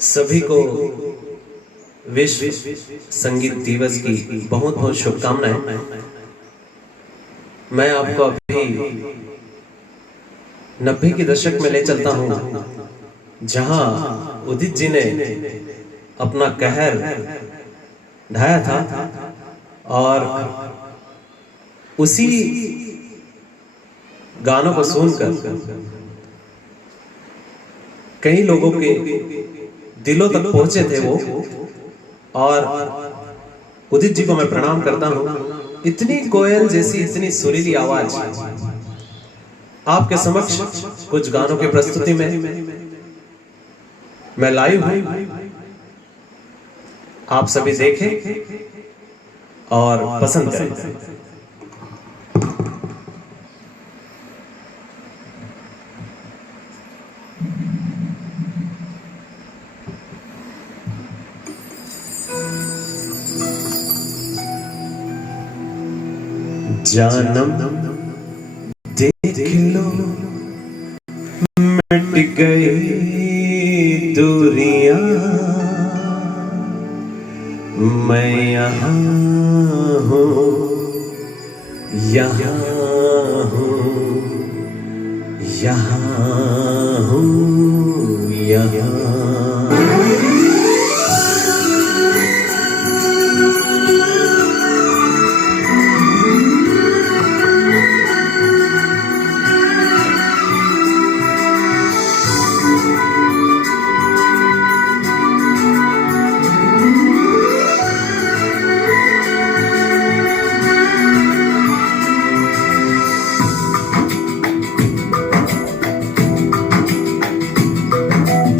सभी को विश्व संगीत दिवस की बहुत बहुत शुभकामनाएं। मैं आपको अभी 90 के दशक में ले चलता हूं, जहां उदित जी ने अपना कहर ढाया था और उसी गानों को सुनकर कई लोगों के दिलों तक पहुंचे थे वो। और उदित जी को मैं प्रणाम करता हूं। इतनी कोयल जैसी इतनी सुरीली आवाज आपके समक्ष कुछ गानों की प्रस्तुति में मैं लाइव हूं। आप सभी देखें और पसंद करें। जानम देख लो मिट गई दूरियां, मैं यहाँ हूँ, यहाँ हूँ, यहाँ हूँ, यहाँ।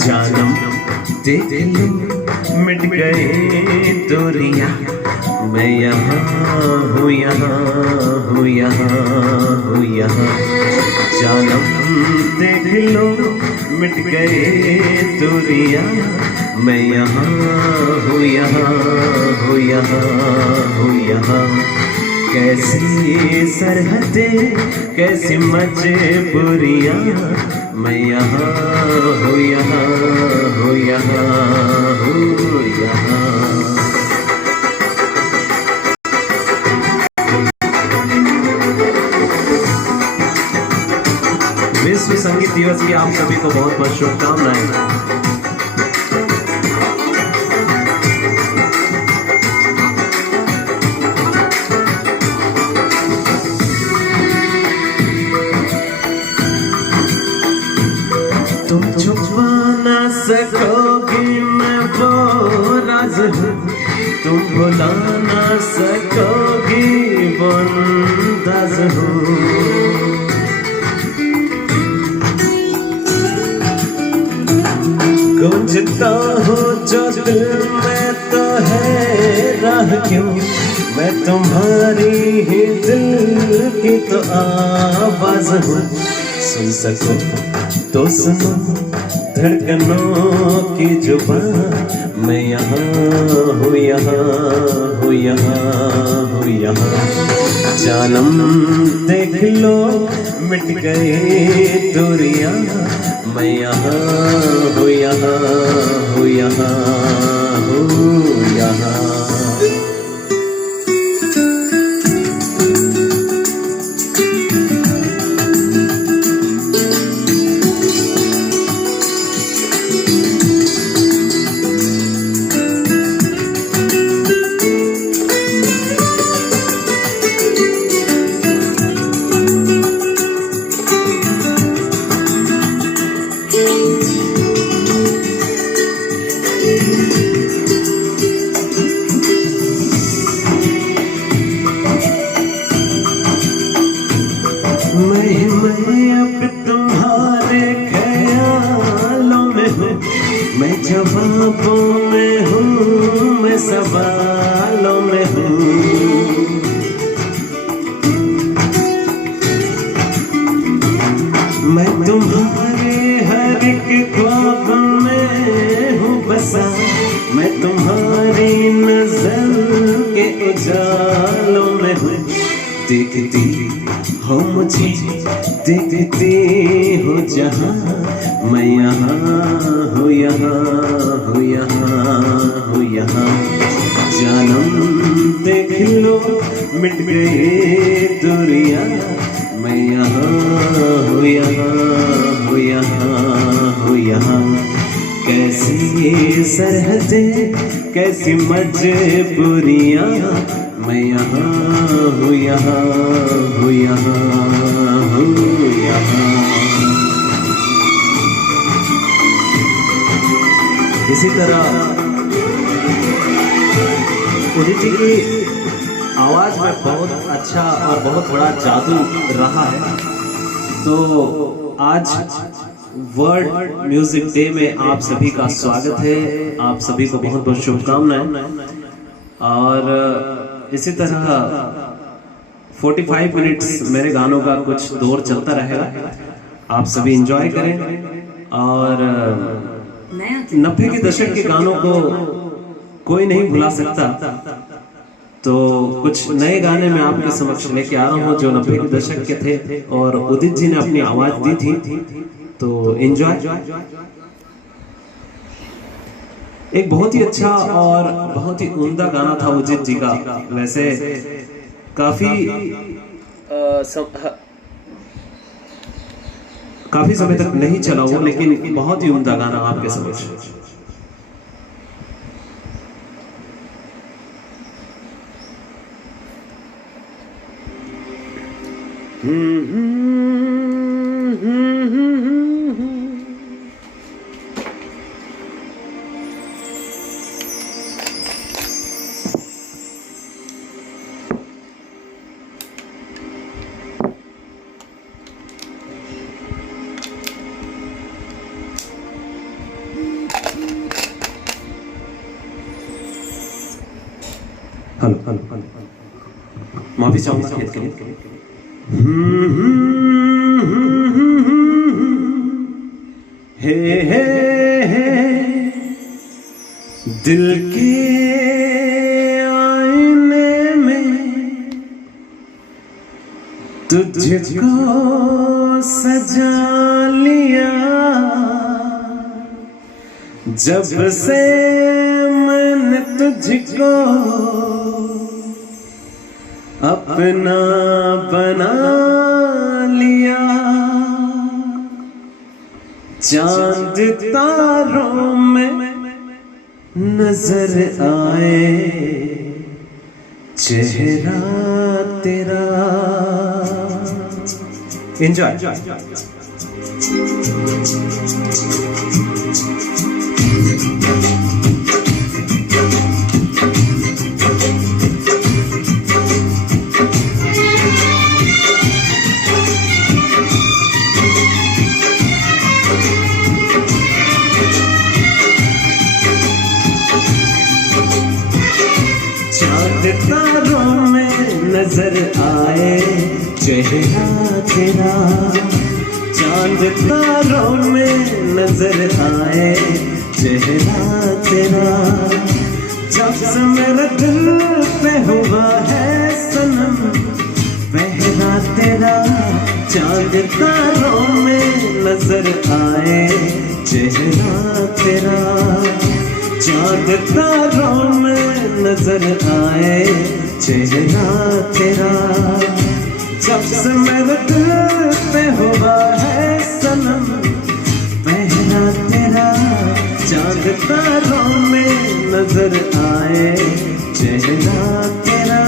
जानम देख लो मिट गए दूरियां, मैं यहाँ हूँ, यहाँ हूँ, यहाँ हूँ, यहाँ। जानम देख लो मिट गए दूरियां, मैं यहाँ हूँ, यहाँ हूँ, यहाँ हूँ, यहाँ। कैसी सरहदें कैसी मजबूरियां, मैं यहाँ हूँ, यहाँ हूँ, यहाँ हूँ, यहाँ। विश्व संगीत दिवस की आप सभी को बहुत बहुत शुभकामनाएं। तुम छुपा ना सकोगी मैं वो राज हूँ, तुम भुला ना सकोगी वो अंदाज हूँ। गूंजता हूँ जो दिल में तो है राह क्यों, मैं तुम्हारी ही दिल की तो आवाज हूँ। सुन सको तो सुनो धड़कनों की जुबान, मैं यहाँ हूँ, यहाँ हूँ, यहाँ हूँ, यहाँ। जानम देख लो मिट गई दूरियां, मैं यहाँ हूँ, यहाँ हूँ, यहाँ हूँ, यहाँ। मैं अब तुम्हारे ख्यालों में हूँ, मैं जवाबों में हूँ, मैं सवालों में हूँ। मैं तुम्हारे हर एक ख्वाब में हूँ बसा, मैं तुम्हारी नजर के उजालों में हूँ। देखती हो मुझे देखते हो जहाँ, मैं यहाँ हूँ, यहाँ हूँ, यहाँ हूँ, यहाँ। जानम देख लो मिट गए दूरियां, मैं यहाँ हूँ, यहाँ हूँ, यहाँ हूँ, यहाँ। कैसी सरहदें, कैसी मजबूरियां, मैं यहाँ हूँ, यहाँ हूँ, यहाँ हूँ, यहाँ। इसी तरह उदित जी की आवाज में बहुत अच्छा और बहुत बड़ा जादू रहा है। तो आज वर्ल्ड म्यूजिक डे में आप सभी का स्वागत है। आप सभी को बहुत बहुत शुभकामनाएं। और इसी तरह 45 मिनट्स मेरे गानों का कुछ दौर चलता रहेगा। आप सभी एंजॉय करें। और 90 के दशक के गानों को कोई नहीं भुला सकता। तो कुछ नए गाने मैं आपके समक्ष लेके आ रहा हूँ जो 90 के दशक के थे और उदित जी ने अपनी आवाज दी थी। तो एंजॉय। एक बहुत ही अच्छा और बहुत ही उम्दा गाना था उदित जी का। वैसे काफी समय तक नहीं चला वो, लेकिन बहुत ही उम्दा गाना आपके समक्ष। हेलो, माफी चाहूंगा खेत के लिए। हे दिल के आईने में तुझको सजा लिया, जब से मैंने तुझको अपना बना लिया। चांद तारों में नजर आए, चेहरा तेरा। एंजॉय। तारों में नजर आए, चेहरा तेरा। चांद तारों में नजर आए, चेहरा तेरा। जब से मेरे दिल पे हुआ है सनम पहरा तेरा। चांद तारों में नजर आए, चेहरा तेरा। चांद तारों में नजर आए, चेहरा तेरा। जब से मेरे दिल पे हुआ है सनम पहरा तेरा। चांद तारों में नजर आए, चेहरा तेरा।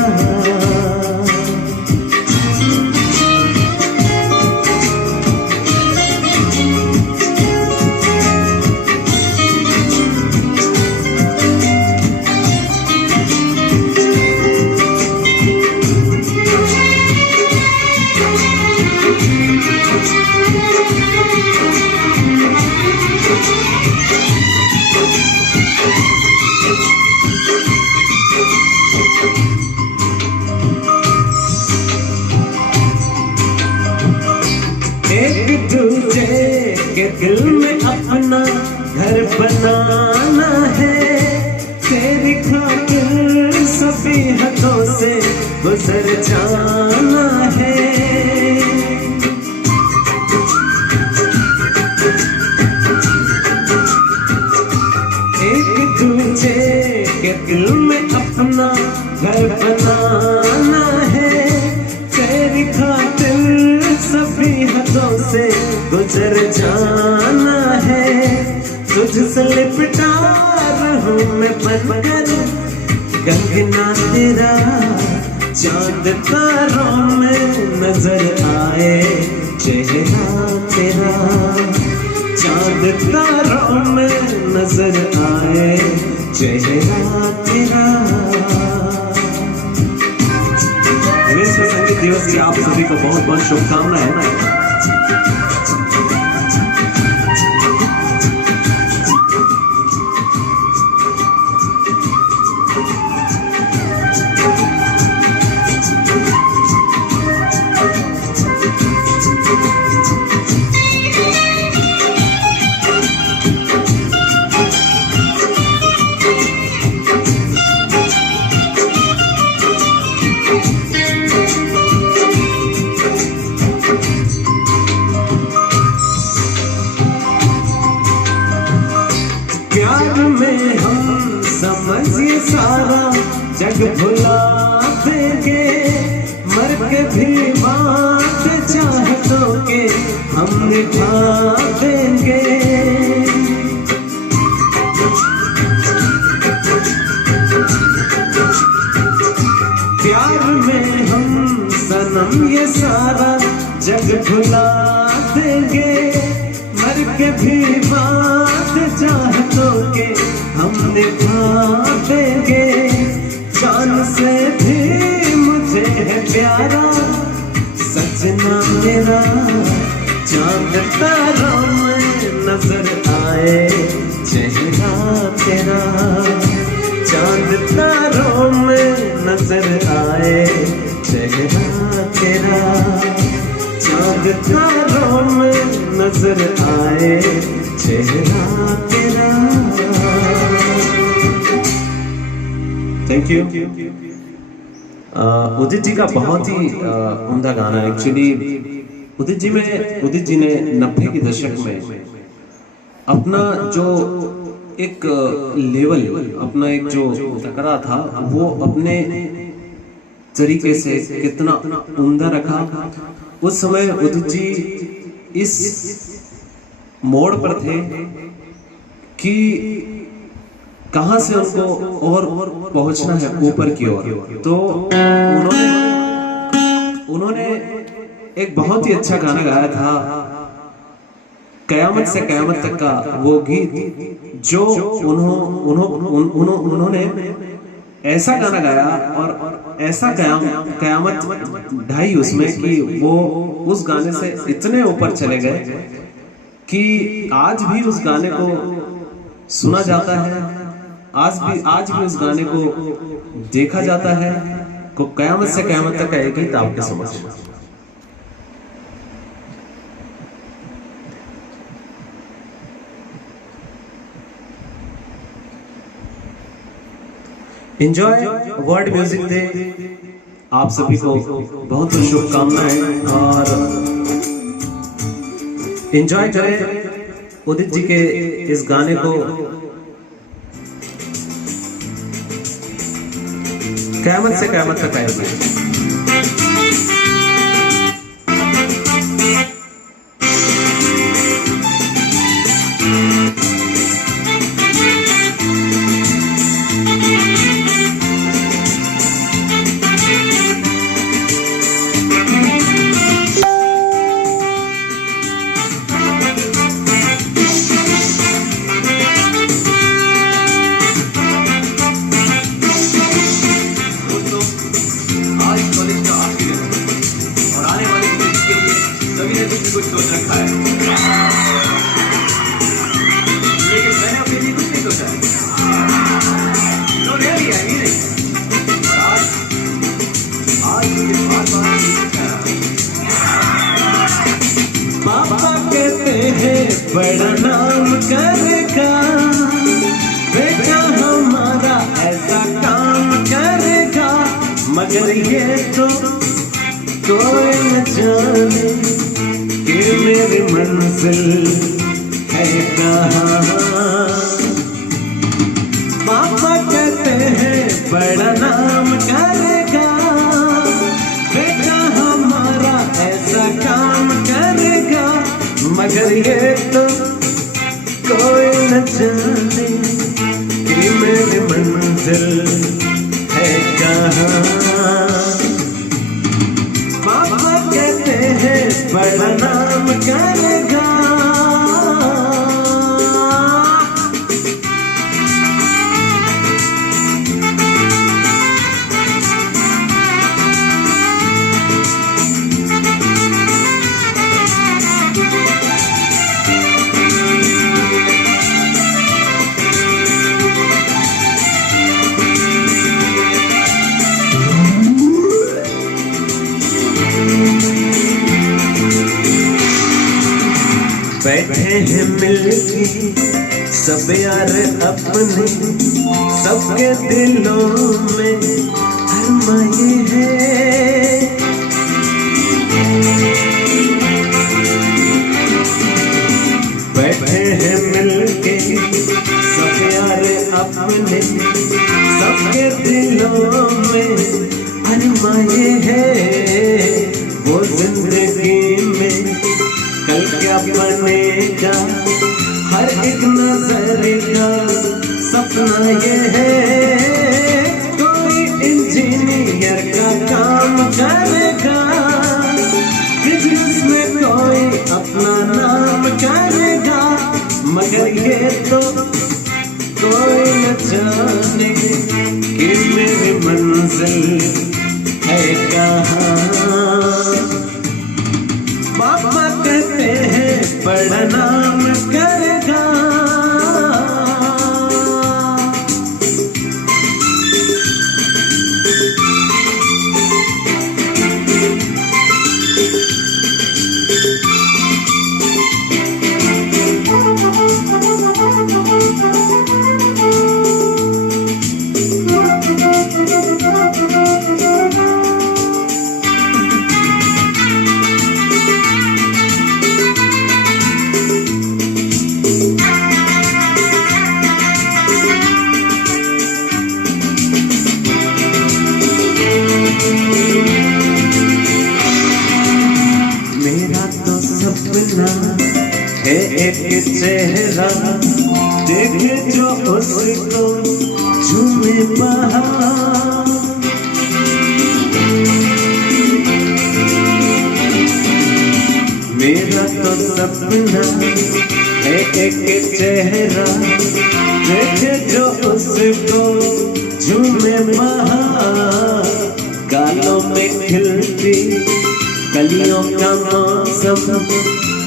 एक दूजे के दिल में अपना घर बनाना है। तेरी खातिर सभी हदों से गुजर जाना है। दिल में अपना घर बनाना है, तेरी खातिर सभी हदों से गुजर जाना है। तुझसे लिपटा रहूं मैं बनकर कंगना तेरा, चांद तारों में नजर आए चेहरा तेरा, चांद तारों में नजर आए चेहरा तेरा। विश्व संगीत दिवस की आप सभी को बहुत बहुत शुभकामनाएं। प्यार में हम समझिए सारा जग भुला देंगे, मर के भी बात चाहतों के हम निभा देंगे। प्यार में हम सनम ये सारा जग भुला देंगे, मर के भी बात चाहतों के हम निभा देंगे। जान से भी मुझे है प्यारा सजना मेरा, चांद तारों में नजर आए चेहरा तेरा, चांद तारों में नजर आए चेहरा तेरा, चांद तारों में नजर आए चेहरा तेरा। Thank you. उदित जी का बहुत ही उम्दा गाना है। एक्चुअली उदित जी ने 90 के दशक में अपना जो एक लेवल, अपना एक जो तकड़ा था वो अपने तरीके से कितना उम्दा रखा। उस समय उदित जी इस मोड़ पर थे कि कहां से उनको और पहुंचना है ऊपर की ओर। तो उन्होंने एक बहुत ही अच्छा गाना गाया था, कयामत से कयामत तक का वो गीत, जो उन्होंने ऐसा गाना गाया और ऐसा कयामत ढाई उसमें कि वो उस गाने से इतने ऊपर चले गए कि आज भी उस गाने को सुना जाता है, आज भी उस गाने को देखा जाता है। को कयामत से कयामत तक का एक गीत आपके समझ। एंजॉय वर्ल्ड म्यूजिक डे, आप सभी को बहुत शुभकामनाएं और एंजॉय करें उदित जी के इस गाने को। कयामत से कयामत तक आएगी। कुछ सोच रखा है, लेकिन मैंने अपने लिए कुछ नहीं सोचा है। तो रियली है ही नहीं। आज मुझे बात पापा कहते हैं बड़ा नाम करेगा, बेटा हमारा ऐसा काम करेगा, मगर ये तो कोई न जाने कि मेरी मंजिल है कहाँ। पापा कहते हैं बड़ा नाम करेगा, बेटा हमारा ऐसा काम करेगा। मगर ये तो कोई न जाने कि मेरी मंजिल है कहाँ। पापा कहते हैं बड़ा नाम करेगा। बैठे हैं मिलके सब यार अपने, सबके दिलों में अरमाए हैं। बैठे हैं मिलके सब यार अपने, सबके दिलों में अरमाए हैं। वो जिंदगी में कल क्या बनेगा, हर एक नजर का सपना ये है। कोई इंजीनियर का काम करेगा, बिजनेस में कोई अपना नाम करेगा। मगर ये तो कोई न जाने कि मेरी मंजिल है कहाँ। पापा कहते हैं बड़ा नाम करेगा। है एक चेहरा देखे जो उसको झूमे बहार। मेरा तो सपना है एक चेहरा देखे जो उसको झूमे बहार। गालों में खिलती कलियों का मौसम,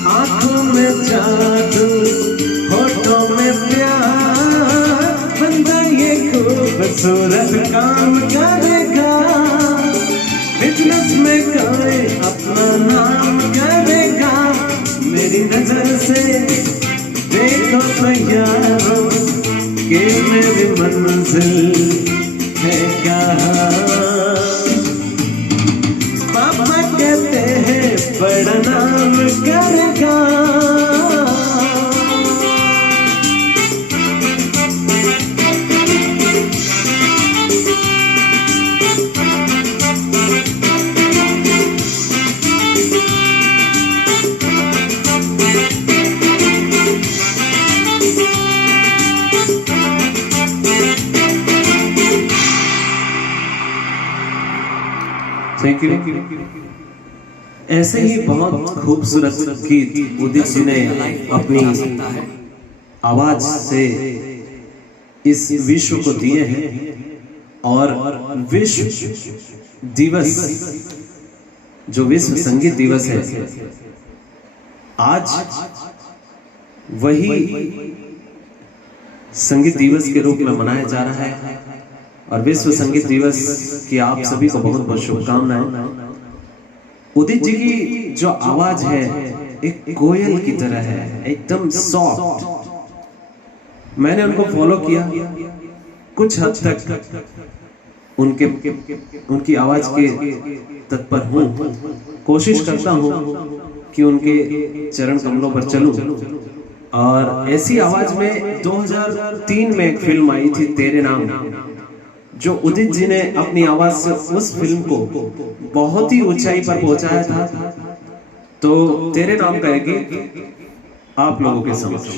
आंखों में जादू होठों में प्यार। बंदा ये खूबसूरत काम करेगा, बिजनेस में कोई अपना नाम करेगा। मेरी नजर से देखो तो यारो कि मेरी मंजिल है कहाँ। पापा कहते हैं बड़ा नाम करेगा। Thank you. ऐसे ही बहुत खूबसूरत गीत उदित जी ने अपनी आवाज से इस विश्व को दिए हैं। और विश्व दिवस जो विश्व संगीत दिवस है, आज वही संगीत दिवस के रूप में मनाया जा रहा है। और विश्व संगीत दिवस की आप सभी को बहुत बहुत शुभकामनाएं। उदित जी की जो आवाज है एक कोयल की तरह है, एकदम सॉफ्ट। मैंने उनको फॉलो किया, कुछ हद तक उनकी आवाज के तत्पर हूँ। कोशिश करता हूँ कि उनके चरण कमलों पर चलूं। और ऐसी आवाज में 2003 में एक फिल्म आई थी तेरे नाम, जो उदित जी ने अपनी आवाज से उस फिल्म को बहुत ही ऊंचाई पर पहुंचाया था, तो तेरे नाम का एक गीत आप लोगों के समक्ष।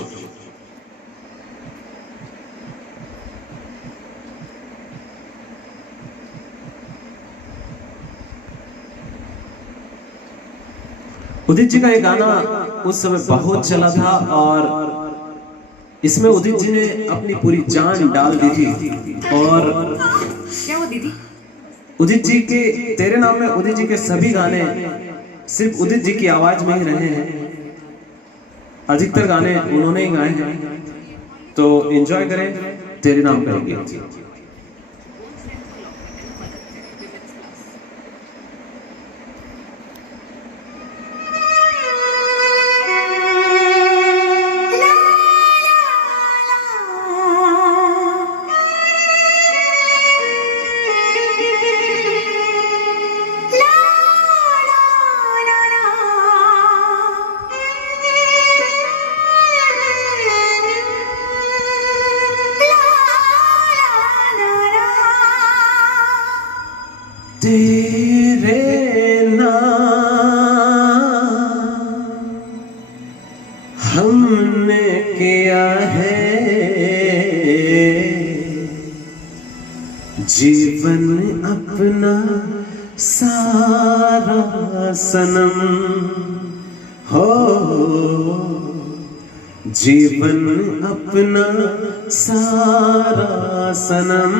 उदित जी का ये गाना उस समय बहुत चला था और इसमें उदित जी ने अपनी पूरी जान डाल दी थी। और क्या वो दीदी? उदित जी के तेरे नाम में उदित जी के सभी गाने सिर्फ उदित जी की आवाज में ही रहे हैं, अधिकतर गाने उन्होंने ही गाए हैं। तो एंजॉय करें तेरे नाम का गीत। तेरे नाम हमने किया है जीवन अपना सारा सनम हो, जीवन अपना सारा सनम।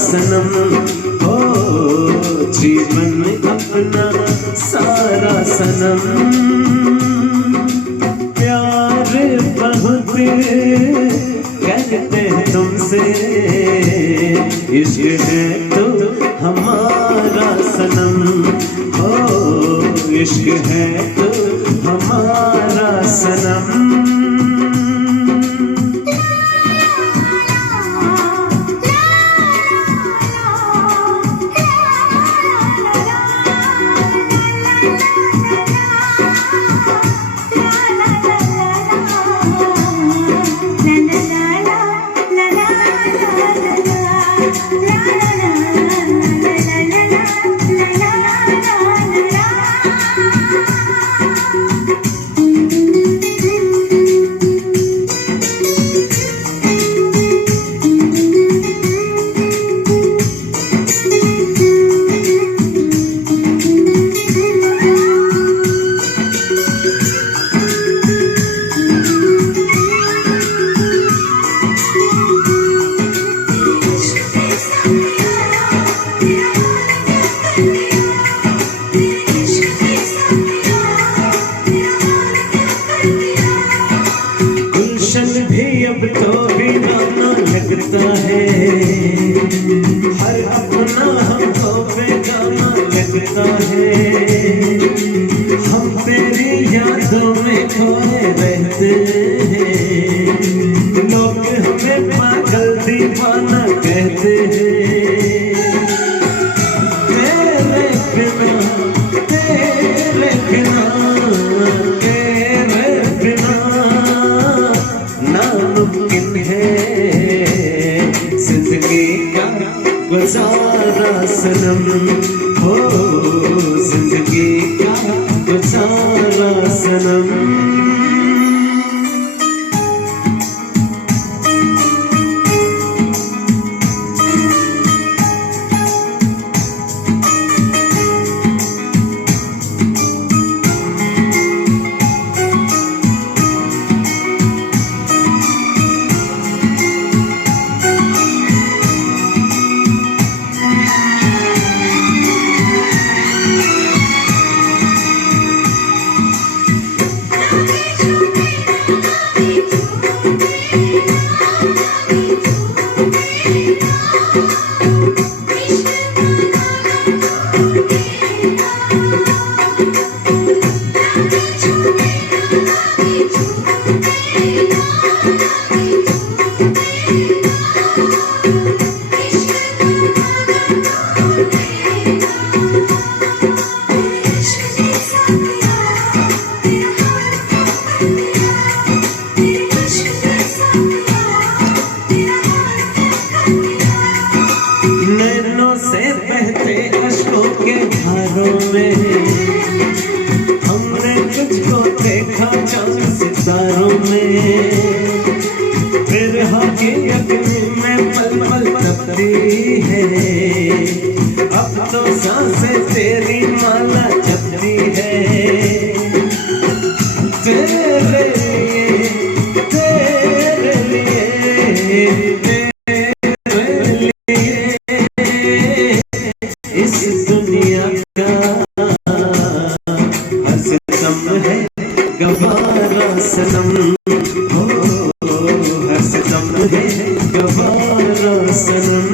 सनम हो, जीवन अपना सारा सनम। प्यार बहुत करते हैं तुमसे, इश्क है तो हमारा सनम हो, इश्क है तो हमारा सनम। अब तो बेगाना लगता है, हर अपना हमको बेगाना लगता है। हम तेरी यादों में खोए रहते हैं, लोग हमें पागल दीवाना कहते हैं। तेरे बिना तेरे बिना तेरे बिना नामुमकिन है जिंदगी का गुजारा सनम हो, जिंदगी का गुजारा सनम। से बहते अश्कों के धारों में हमने तुझको देखा चांद सितारों में, फिर हकीकत में पल पल तपती है, अब तो सांसें तेरी माला जपती है। तेरे लिए, तेरे लिए, तेरे लिए इस दुनिया का हर सितम है गवारा सनम, हो हर सितम है गवारा सनम।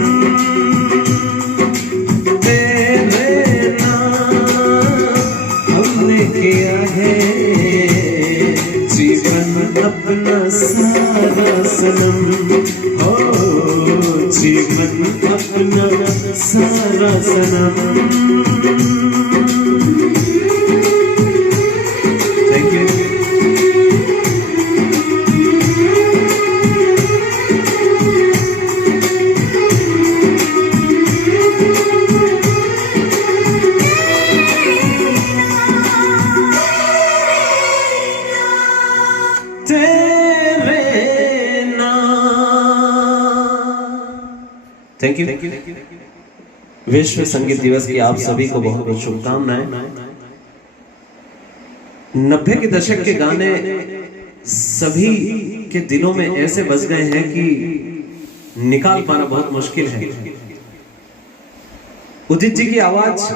तेरे नाम हमने किया है जीवन अपना सारा सनम, हो जीवन अपना सारा सनम। Thank you. Thank you. विश्व संगीत दिवस की आप सभी को बहुत बहुत शुभकामनाएं। 90 के दशक के गाने सभी के दिलों में ऐसे बज गए हैं कि निकाल पाना बहुत मुश्किल है। उदित जी की आवाज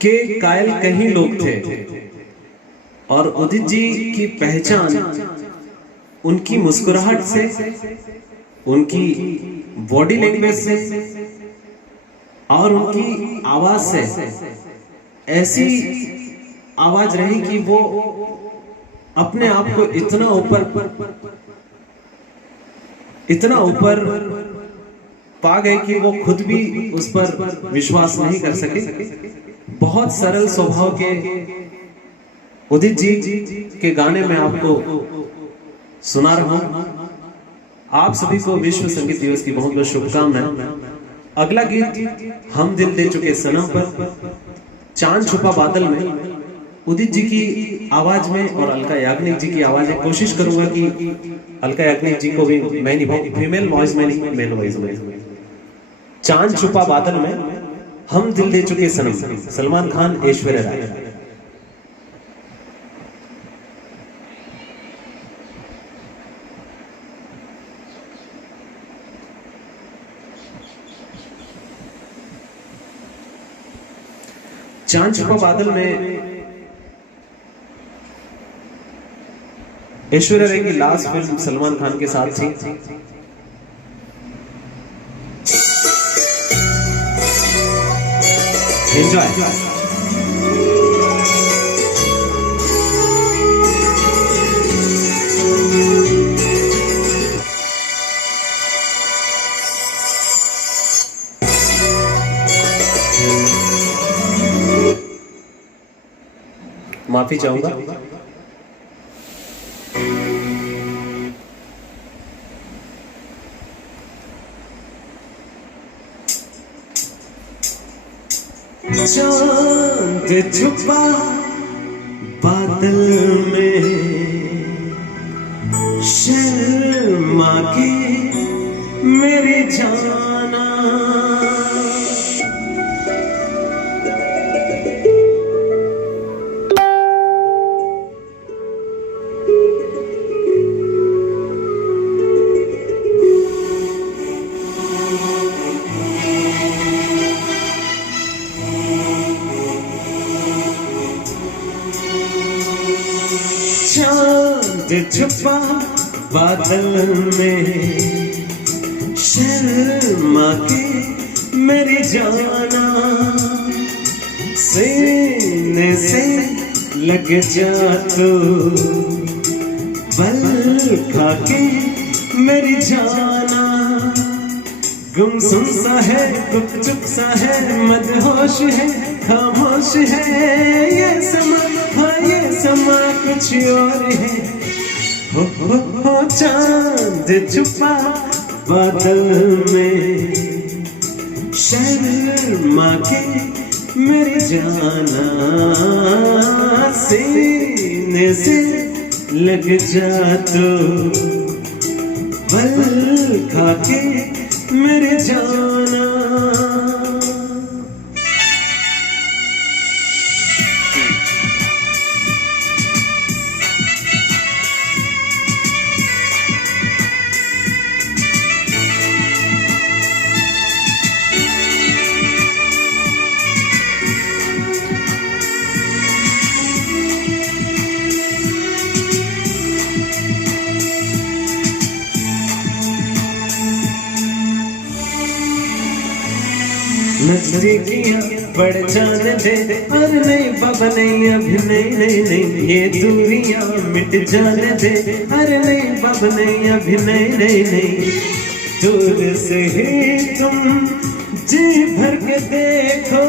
के कायल कहीं लोग थे और उदित जी की पहचान उनकी मुस्कुराहट से, उनकी बॉडी लैंग्वेज से और उनकी आवाज से ऐसी आवाज रही कि वो अपने आप को इतना ऊपर पा गए कि वो खुद भी उस पर विश्वास नहीं कर सके। बहुत सरल स्वभाव के उदित जी के गाने में आपको सुना रहा हूं। आप सभी को विश्व संगीत दिवस की बहुत बहुत शुभकामनाएं। अगला गीत हम दिल दे चुके सनम पर चांद छुपा बादल में उदित जी की आवाज में और अलका याग्निक जी की आवाज में कोशिश करूंगा कि अलका याग्निक जी को भी मैं निभाऊं, फीमेल वॉइस में नहीं, मेल वॉइस में। चांद छुपा बादल में हम दिल दे चुके सनम, सलमान खान, ऐश्वर्या राय। चांद छुपा बादल में ऐश्वर्या राय की लास्ट फिल्म सलमान खान के साथ थी। एंजॉय। माफी चाहूंगा। चांद छुपा बादल में शर्मा के मेरी जाना, चांद छुपा बादल में शर्मा के मेरी जाना, सीने से लग जा तो बल खा के मेरी जाना। गुमसुम सा है, गुपचुप सा है, मदहोश है, खामोश है ये समा, हाँ ये समा कुछ और है। हो चांद छुपा बादल में शर्मा के मेरी जाना सीने से लग जा तो बल खा के मेरे जाना। नजदीकियां बढ़ जाने दे, अरे नहीं बाबा नहीं अभी नहीं नहीं नहीं, ये दूरियां मिट जाने दे, अरे नहीं बाबा नहीं अभी नहीं नहीं नहीं। दूर से ही तुम जी भर के देखो,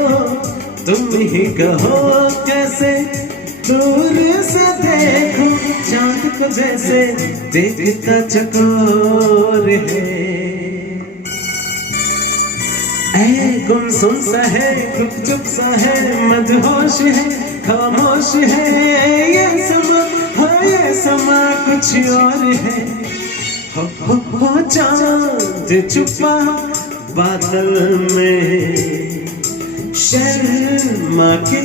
तुम ही कहो कैसे दूर से देखो, चांद को जैसे देखता चकोर है। गुमसुम सा है, गुपचुप सा है, मदहोश है, खामोश है ये समा, हाँ ये समा कुछ और है। हो चांद छुपा बादल में, शर्मा के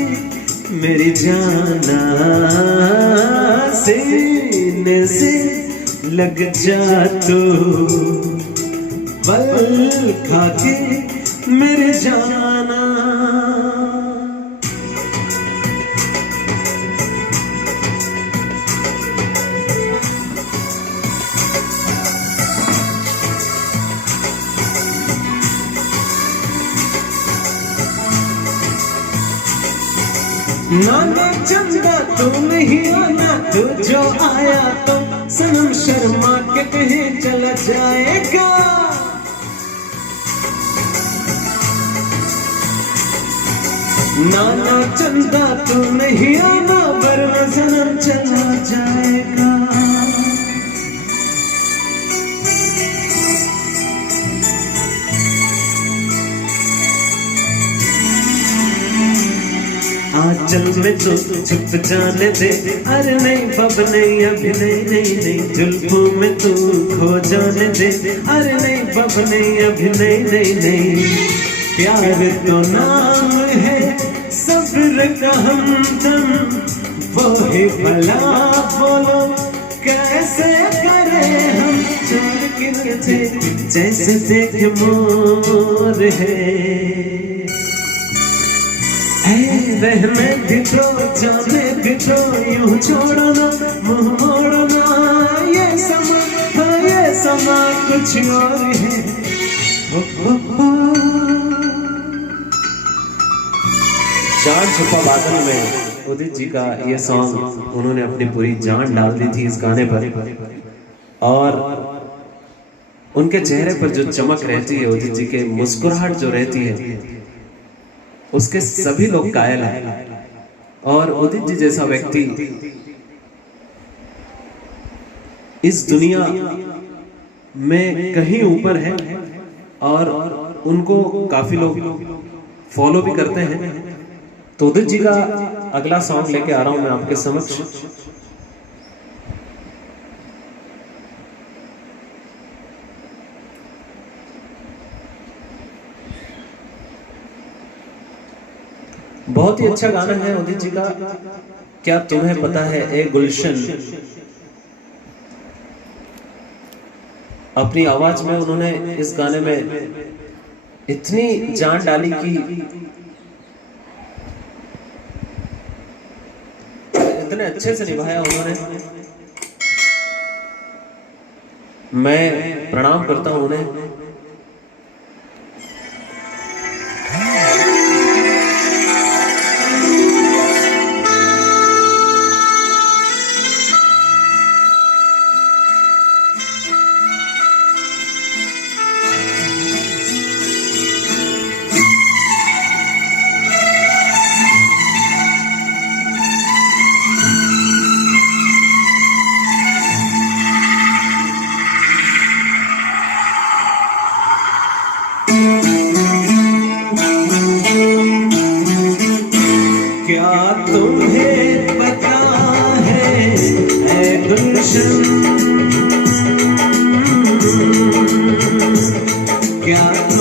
मेरी जाना सीने से लग जा तो बल खा के मेरे जाना। नाना चंदा तू नहीं आना, तू जो आया तो सनम शर्मा के कहीं चला जाएगा। नाना चंदा तू नहीं आना, वरना सनम चला जाएगा। आंचल में तो छुप जाने दे, अरे नहीं बब नहीं अभी नहीं नहीं नहीं। जुल्फों में तू खो जाने दे, अरे नहीं बब नहीं अभी नहीं नहीं नहीं। प्यार तो नाम है सब्र का हमदम, वो ही भला बोलो कैसे करें हम। चार किरते जैसे देख मोर है, रहने भी तो जाने भी तो, यूं छोड़ो ना मुंह मोड़ो ना, ये समा हाँ ये समा कुछ और है। चांद छुपा बादल में उदित जी का ये सॉन्ग उन्होंने अपनी पूरी जान डाल दी थी इस गाने पर, और उनके चेहरे पर जो चमक रहती है, उदित जी के मुस्कुराहट जो रहती है, उसके सभी लोग कायल हैं। और उदित जी जैसा व्यक्ति इस दुनिया में कहीं ऊपर है, और उनको काफी लोग फॉलो भी करते हैं। तो उदित जी का अगला सॉन्ग लेके आ रहा हूं मैं आपके समक्ष। बहुत ही अच्छा गाना है उदित जी का, क्या तुम्हें पता है ए गुलशन। अपनी आवाज में उन्होंने इस गाने में इतनी जान डाली कि इतने अच्छे से निभाया उन्होंने। मैं प्रणाम करता हूं उन्हें।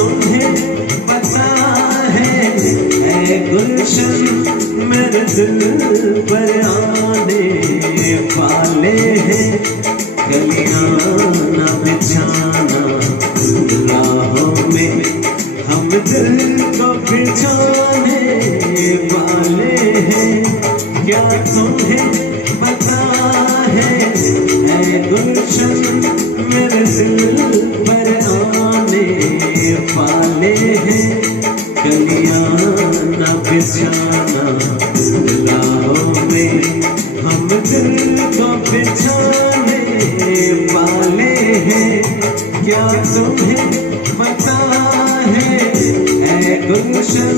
तुम्हें पता है ऐ गुलशन मेरे दिल पर आने वाले हैं गलियां न बिछाना राहों में हम दिल को बिछाने वाले हैं क्या तुम्हें पता है ऐ गुलशन मेरे दिल पर आने वाले हैं गलियां न बिछाना राहों में हम दिल को बिछाने वाले हैं क्या तुम्हें पता है ऐ गुलशन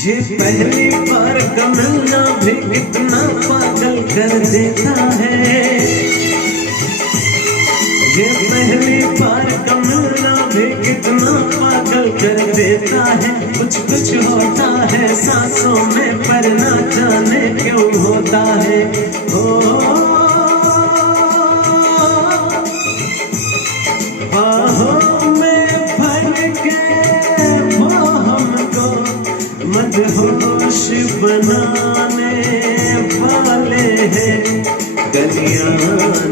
ये पहली बार का मिलना भी कितना पागल कर देता है ये पहली बार का मिलना भी कितना पागल कर देता है कुछ कुछ होता है सांसों में पर ना जाने क्यों होता है बाहों में भर के वो हमको मदहोश बनाने वाले हैं गलियां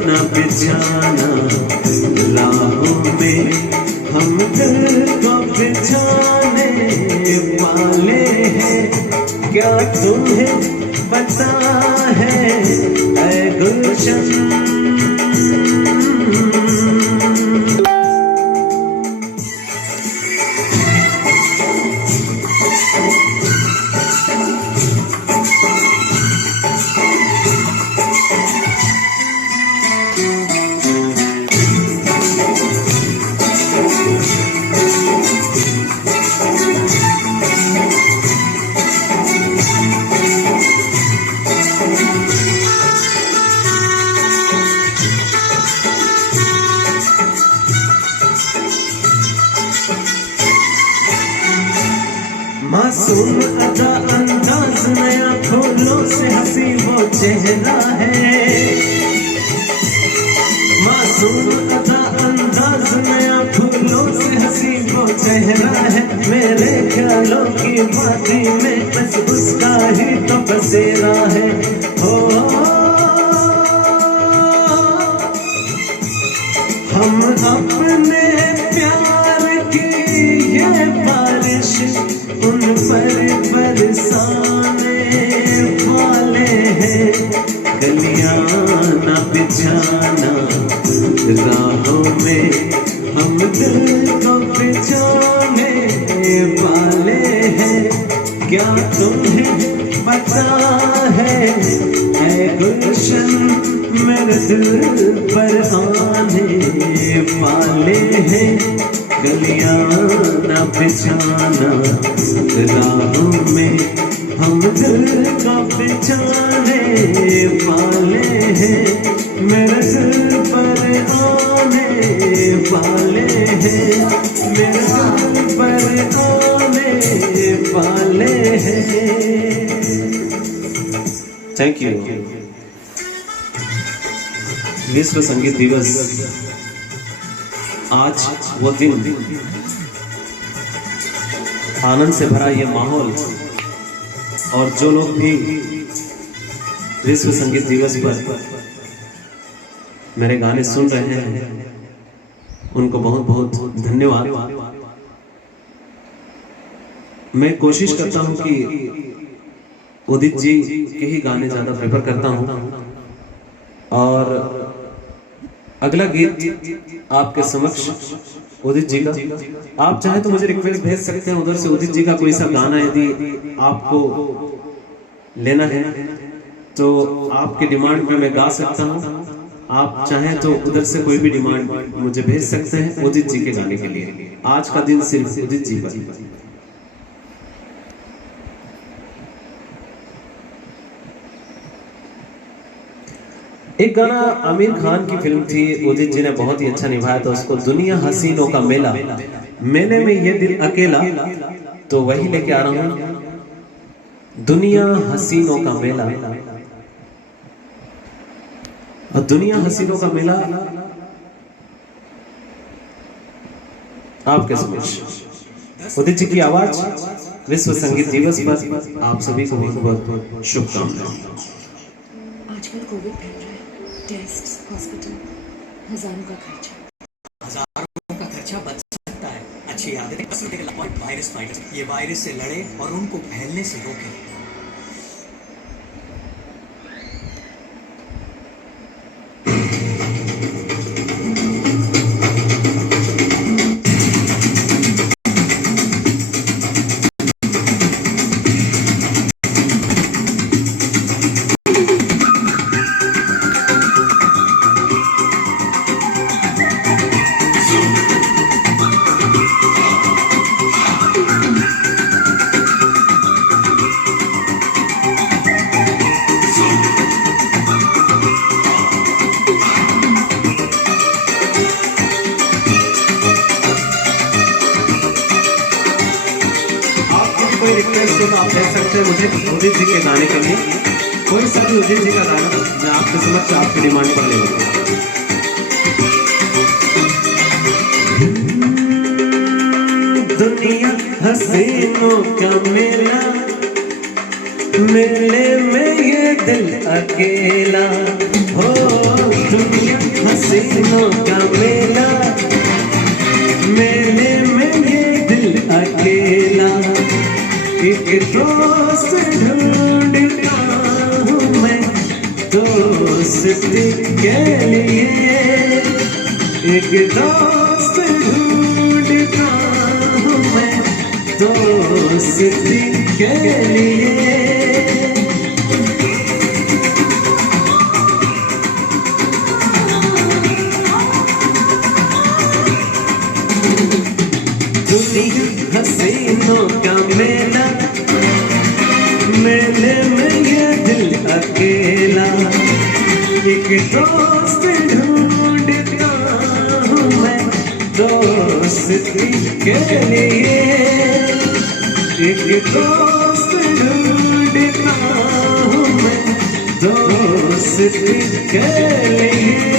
न बिछाना राहों में हम दिल को बिछाने वाले हैं क्या तुम्हें पता है ऐ गुलशन मासूम अदा अंदाज नया फूलों से हंसी वो चेहरा है मासूम अदा अंदाज नया फूलों से हंसी वो चेहरा है मेरे ख्यालों की वादी में बस उसका ही तो बसेरा है हम अपने प्यार की ये बारिश उन पर बरसाने वाले हैं गलियां न बिछाना राहों में हम दिल को बिछाने वाले हैं क्या तुम्हें पता है ऐ गुलशन मेरे दिल पर आने वाले हैं गलियां न बिछाना राहों में हम दिल को बिछाने वाले हैं मेरे दिल पर आने वाले हैं मेरे दिल पर आने वाले हैं थैंक यू विश्व संगीत दिवस आज वो दिन आनंद से भरा ये माहौल और जो लोग भी विश्व संगीत दिवस पर मेरे गाने सुन रहे हैं उनको बहुत बहुत धन्यवाद। मैं कोशिश करता हूं कि उदित जी के ही गाने ज्यादा प्रेफर करता हूं और अगला गीत आपके समक्ष उदित जी का आप चाहे तो मुझे रिक्वेस्ट भेज सकते हैं उधर से उदित जी का कोई सा गाना यदि आपको लेना है तो आपके डिमांड पे मैं गा सकता हूं आप चाहें तो उधर से कोई भी डिमांड मुझे भेज सकते हैं उदित जी के गाने के लिए। आज का दिन सिर्फ उदित जी पर। एक गाना आमिर खान की फिल्म थी, उदित जी ने बहुत ही अच्छा निभाया था उसको, दुनिया हसीनों का मेला, मैंने में ये दिल अकेला। तो वही लेके आ रहा हूं, दुनिया हसीनों का मेला। और दुनिया हसीनों का मेला आपके समक्ष उदित जी की आवाज विश्व संगीत दिवस पर आप सभी को बहुत बहुत शुभकामनाएं। आजकल कोविड फैल रहा है, टेस्ट, हॉस्पिटल, हजारों का खर्चा बच सकता है। अच्छी आदतें वायरस फाइटर, ये वायरस से लड़े और उनको फैलने से रोके। कोई रिक्वेस्ट हो तो आप दे सकते हैं मुझे उदित जी के गाने के लिए। कोई सा भी उदित जी का गाना मैं आपके समक्ष आपकी डिमांड पर ले लूंगा। दुनिया हसीनों का मेला, मेले में ये दिल अकेला हो। दुनिया हसीनों का मेला, मेले में ये दिल अकेला। एक दोस्त ढूंढता हूँ मैं दोस्ती के लिए, एक दोस्त ढूंढता हूँ मैं दोस्ती के लिए। दुनिया हसीनों का मेला, मेले में ये दिल अकेला। एक दोस्त ढूंढता हूँ मैं दोस्ती के लिए, एक दोस्त ढूंढता हूँ मैं दोस्ती के लिए।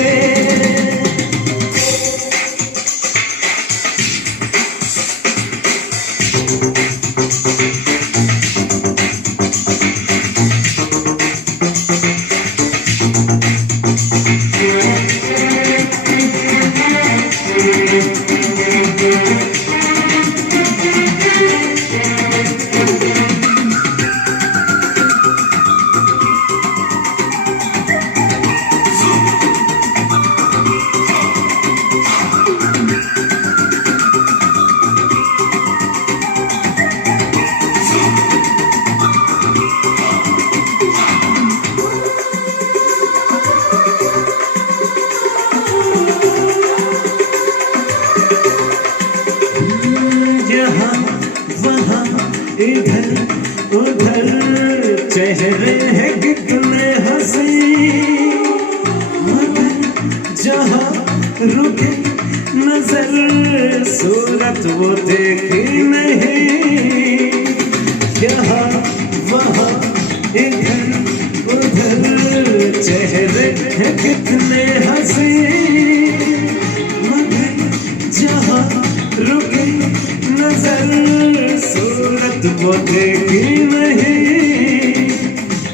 इधर उधर चेहरे हैं कितने हंसी, मगर जहाँ रुके नजर सूरत वो देखी नहीं। यहाँ वहाँ इधर उधर चेहरे हैं कितने हंसी, मगर जहाँ रुके नजर सूरत वो देखी नहीं।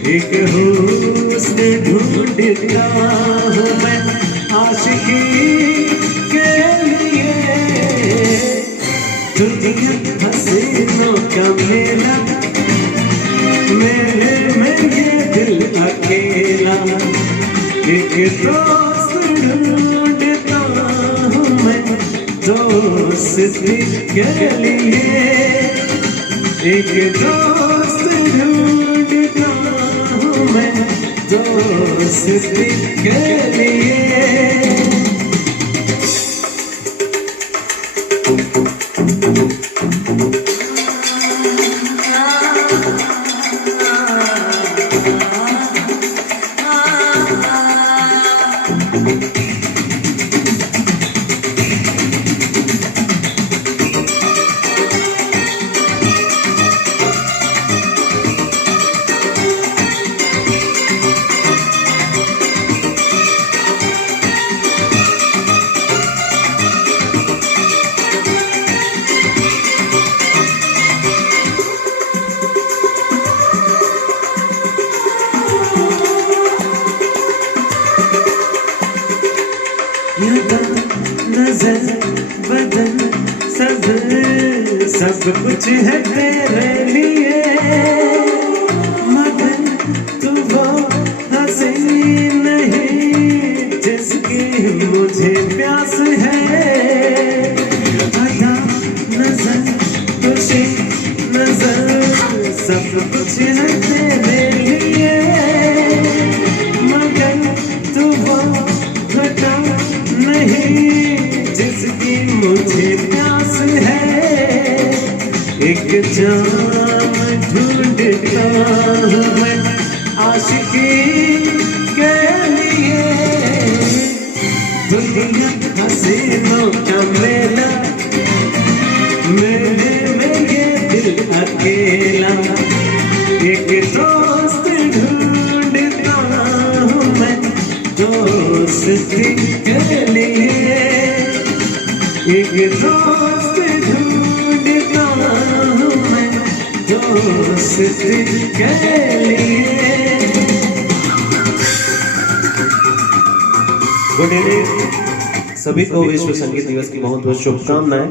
एक हुस्न ढूंढता हूँ मैं आशिकी के लिए, दुनिया हसीनों का मेला, मेले में ये दिल अकेला। एक दोस्त ढूंढता हूँ मैं दोस्ती के लिए, एक दोस्त ढूंढता हूँ मैं दोस्ती के लिए। नजर बदन सब कुछ है तेरे लिए, मगर तू वो हंसी नहीं जिसकी मुझे प्यास है। अदा नजर खुशी नजर सब कुछ है तेरे लिए, मगर तू वो घटा नहीं जिसकी मुझे प्यास है। एक जाम ढूंढता हूँ मैं आशिकी के लिए, दुनिया हसीनों का मेला, मेरे में ये दिल अकेला। एक दोस्त ढूंढता हूँ मैं दोस्ती के लिए, एक दोस्त ढूंढता हूँ मैं दोस्ती के लिए। गुड इवनिंग सभी को, विश्व संगीत दिवस की बहुत बहुत शुभकामनाएं।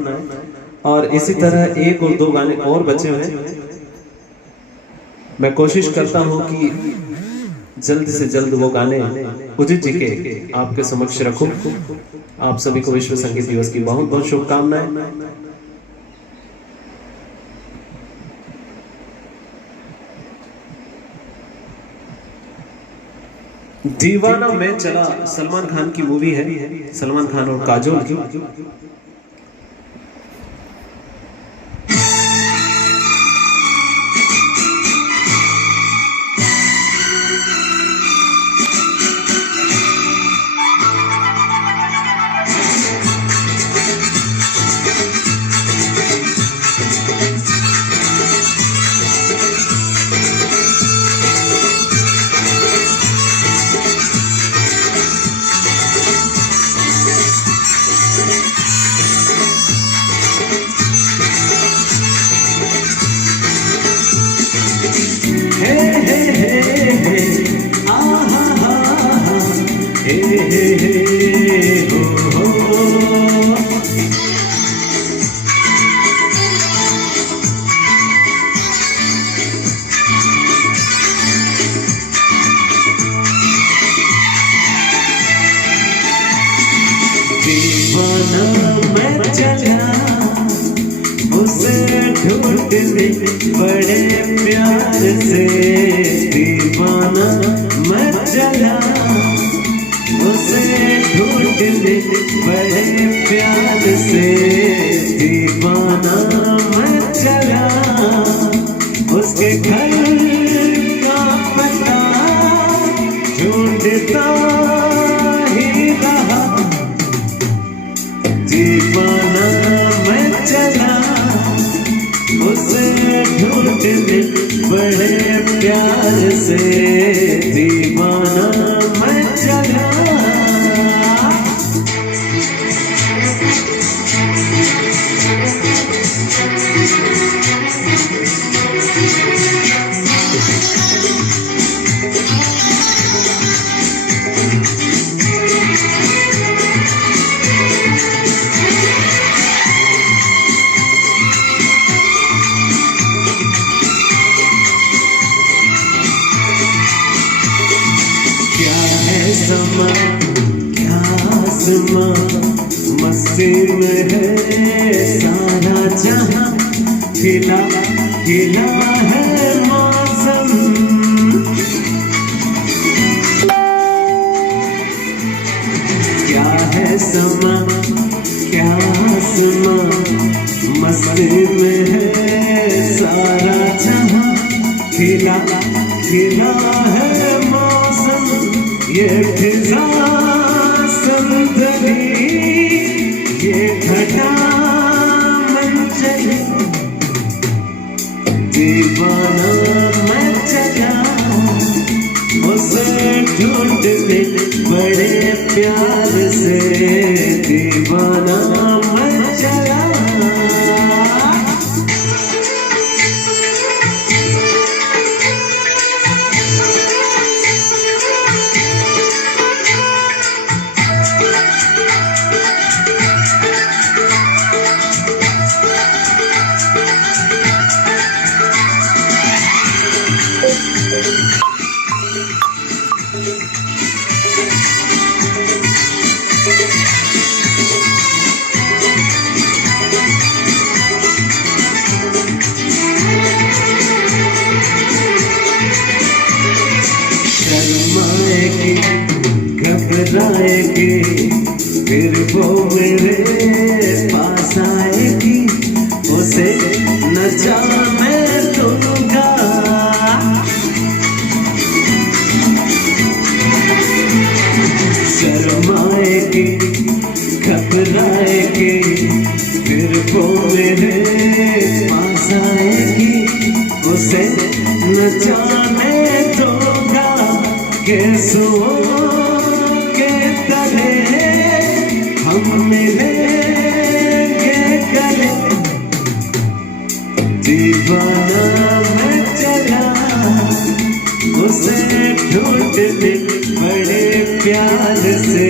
और इसी तरह एक और दो गाने और बचे हुए हैं, मैं कोशिश करता हूँ कि जल्द से जल्द वो गाने उदित जी के आपके समक्ष रखूं। आप सभी को विश्व संगीत दिवस की बहुत बहुत शुभकामनाएं। दीवाना मैं चला सलमान खान की मूवी है, सलमान खान और काजोल की। मैं चला उसे ढूंढने बड़े प्यार से, दीवाना मैं चला उसे ढूंढने बड़े प्यार से, दीवाना मैं चला उसके घर का पता ढूंढता ही रहा। दीवाना मैं चला उसे ढूंढने बड़े प्यार से, दीवाना मैं चला। समा क्या आसमां मस्ती में है सारा जहां, खिला खिला है मौसम मस्ती में है सारा जहां, खिला खिला है मौसम, ये खिला संदली, ये घटा मंचली, दीवाना मैं चला उसे ढूंढने बड़े प्यार से, दीवाना मैं चला। शर्माएगी घबराएगी फिर वो मेरे पास आएगी, उसे न जाने दूंगा। शर्माएगी घबराएगी फिर वो मेरे पास आएगी, उसे न जाने दूंगा। कैसो के तले हम मिलेंगे गले, दीवाना मैं चला उसे ढूंढने बड़े प्यार से,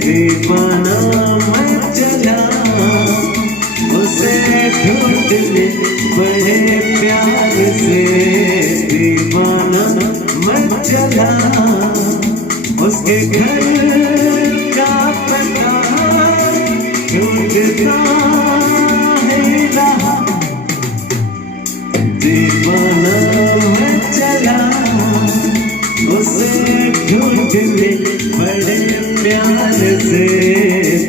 दीवाना मैं चला उसे ढूंढने बड़े प्यार से, दीवाना मैं चला उसके घर का पता ढूंढता है रहा, दीवाना मैं चला उसे ढूंढने बड़े प्यार से,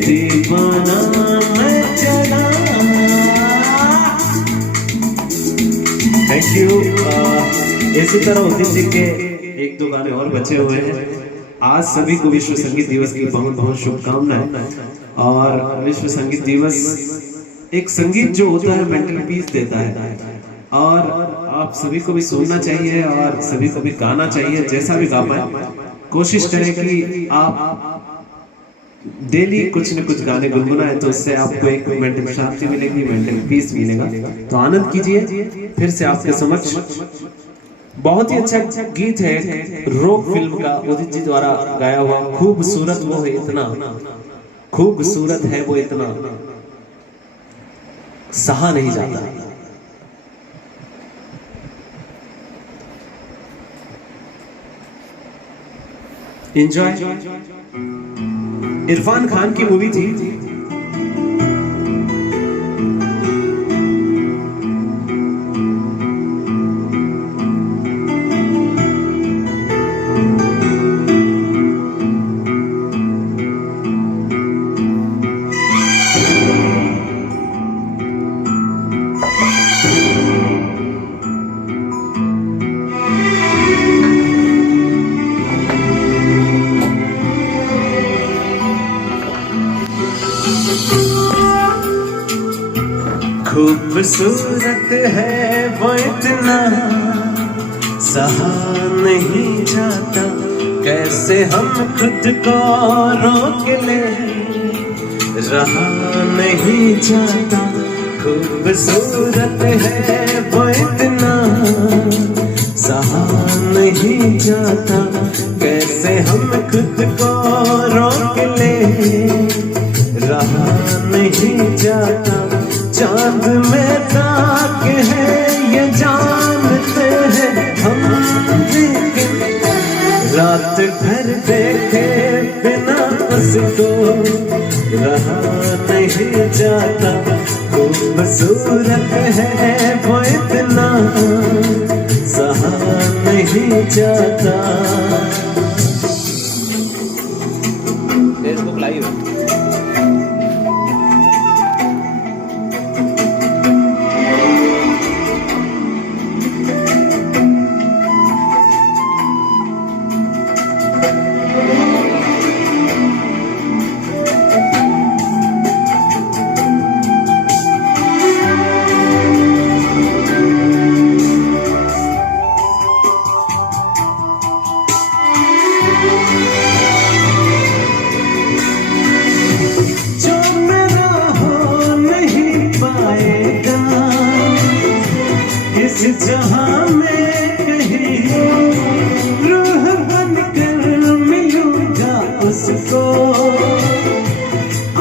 दीवाना मैं चला। Thank you. इसी तरह उदित जी के एक दो गाने और बचे हुए हैं। आज सभी को विश्व संगीत दिवस की बहुत बहुत शुभकामनाएं। और विश्व संगीत दिवस एक संगीत जो होता है मेंटल पीस देता है, और आप सभी को भी सुनना चाहिए और सभी को भी गाना चाहिए, जैसा भी गा पाए कोशिश करें कि आप डेली कुछ न कुछ गाने गुनगुनाएं, तो उससे आपको एक मेंटल शांति मिलेगी, मेंटल पीस मिलेगा। तो आनंद कीजिए। फिर से आपके समक्ष बहुत ही अच्छा गीत है रोक फिल्म का, उदित जी द्वारा गाया हुआ। खूबसूरत वो है इतना, खूबसूरत है वो इतना, सहा नहीं जाता। एंजॉय। इरफान खान की मूवी थी। खूबसूरत है वो इतना, सहा नहीं जाता, कैसे हम खुद को रोक ले, रहा नहीं जाता। खूबसूरत है वो इतना, सहा नहीं जाता, कैसे हम खुद को रोक ले, रहा नहीं जाता। चांद में ताक है ये जानते हैं हम, लेकिन रात भर देखे बिना उसको रहा नहीं जाता। खूबसूरत है वो इतना, सहा नहीं जाता। फेसबुक लाइव इस जहां में कहीं रूह बनकर मिलूंगा उसको,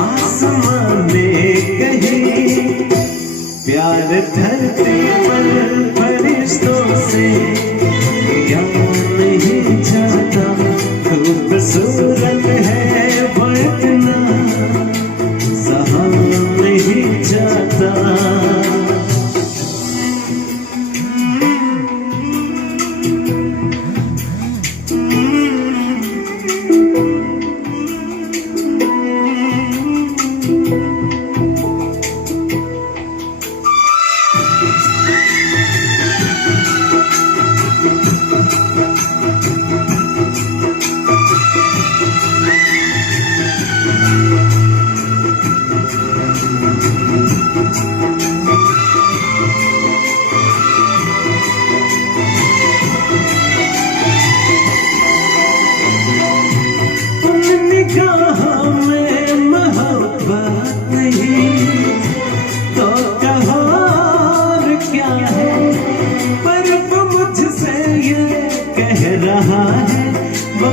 आसमां में कहीं प्यार धरती पर फरिश्तों से या नहीं जाता, खूबसूरत है वो इतना सहा नहीं जाता।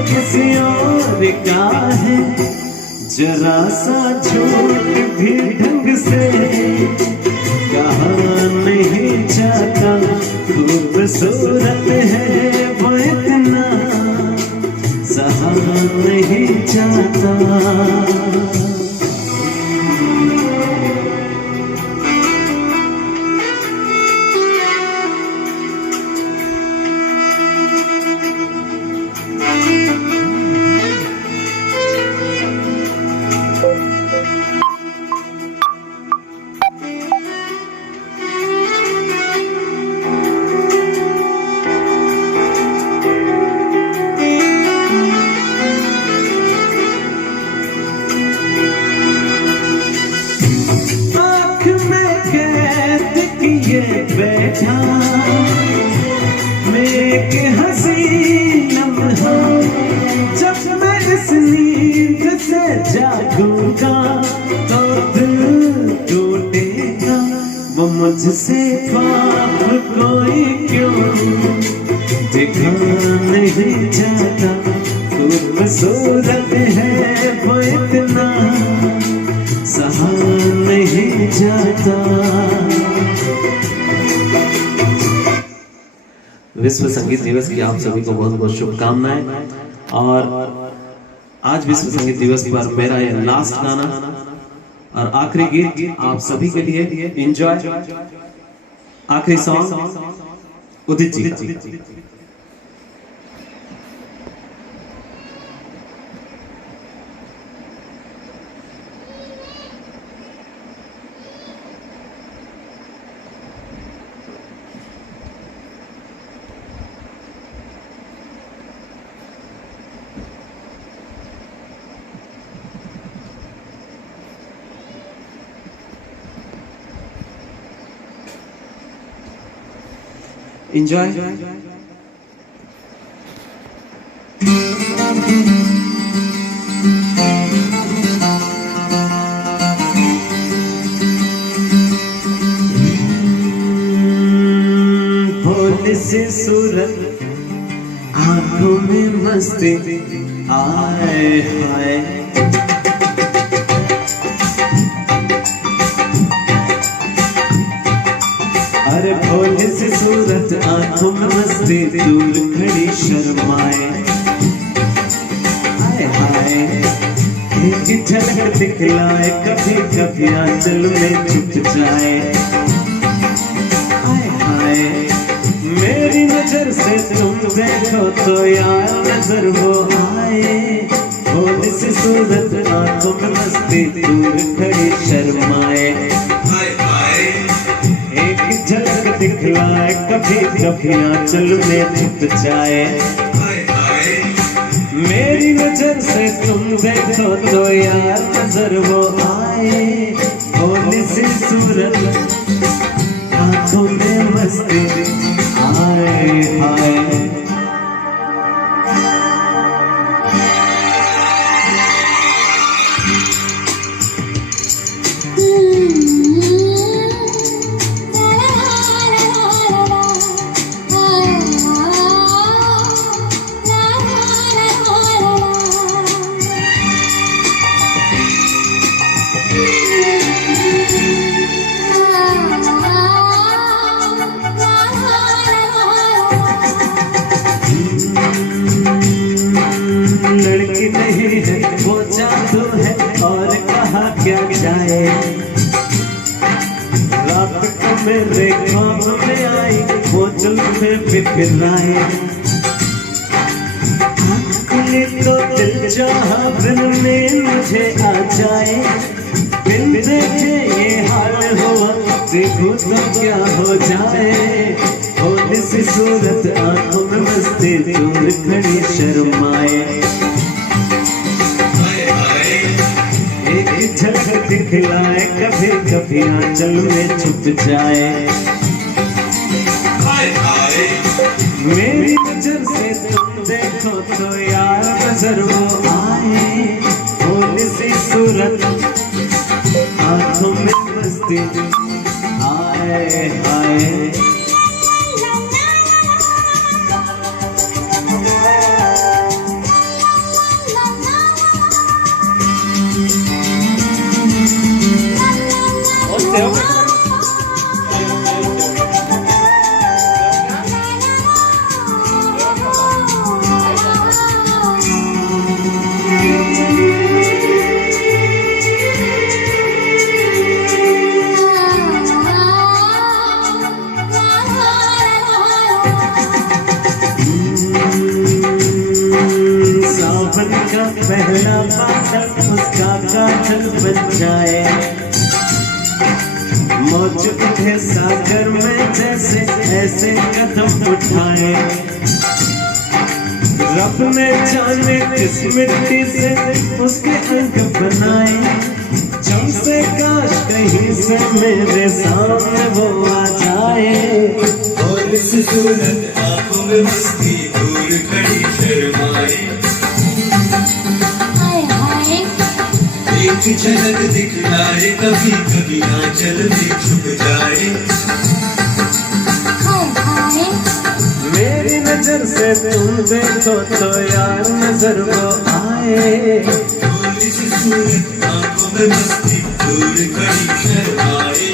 किसी और का है जरा सा झूठ भी ढंग से कहा नहीं जाता, खूबसूरत है वो इतना सहा नहीं जाता। बैठा मैं एक हंसी लम्हा, जब मैं इस नींद से जागूंगा तो दिल टूटेगा, वो मुझसे ख्वाब कोई क्यों दिखा नहीं जाता, खूबसूरत है वो इतना सहा नहीं जाता। विश्व संगीत दिवस की आप सभी को बहुत बहुत शुभकामनाएं। और आज विश्व संगीत दिवस पर मेरा ये लास्ट गाना और आखिरी गीत आप सभी के लिए एंजॉय। आखिरी सॉन्ग उदित जी। Enjoy. भोले से सूरत आंखों में मस्ती आए हाय, अरे भोले से सूरत आंखों में मस्ती, दूर खड़ी शर्माए हाय हाय, एक झलक दिखलाए कभी कभी आंचल में छुप जाए हाय हाय, मेरी नजर से तुम देखो तो यार नजर वो आए, भोले से सूरत आंखों में मस्ती, दूर खड़ी शर्माए झलक दिखलाए कभी कभी आंचल में छुप जाए, मेरी नजर से तुम देखो तो यार नजर वो आए, भोली सी सूरत आंखों में मस्ती आए हाय। बिखराए, खुले तो दिल चाहा बिन में मुझे आ जाए, बिन देखे ये हाल हुआ देखो तो क्या हो जाए, होने से सूरत आंखों में मस्ती दूर खड़ी शर्माए, एक झलक दिखलाए कभी कभी आंचल में छुप जाए, मेरी नजर से तुम देखो तो यार नजर वो आए, होने से सूरत आंखों में मस्ती आए आए। सावन का पहला बादल उसका काजल बन जाए, मौज उठे सागर में जैसे ऐसे कदम उठाए, रब ने जाने किस मिट्टी से उसके अंग बनाए, जब से काश कहीं से मेरे सामने वो आ जाए, और इस सूरत आंखों में मस्ती दूर खड़ी शर्माए, एक झलक दिखलाए कभी कभी आंचल में छुप जाए, मेरी नजर से तुम देखो तो यार नजर वो आए, और इस सूरत आंखों में मस्ती दूर खड़ी शर्माए,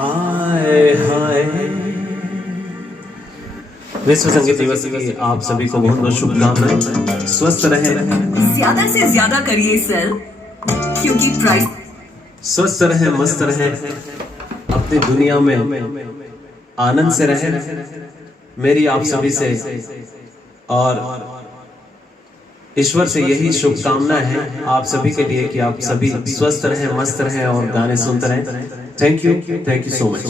आए हाय। विश्व संगीत दिवस की आप सभी को बहुत बहुत शुभकामनाएं। स्वस्थ रहें, ज्यादा से ज्यादा करिए सेल, क्योंकि प्राइस स्वस्थ रहें, मस्त रहें, अपनी दुनिया में आनंद से रहें। मेरी आप सभी से और ईश्वर से यही शुभकामना है आप सभी के लिए कि आप सभी स्वस्थ रहें, मस्त रहें और गाने सुनते रहें। Thank you so much.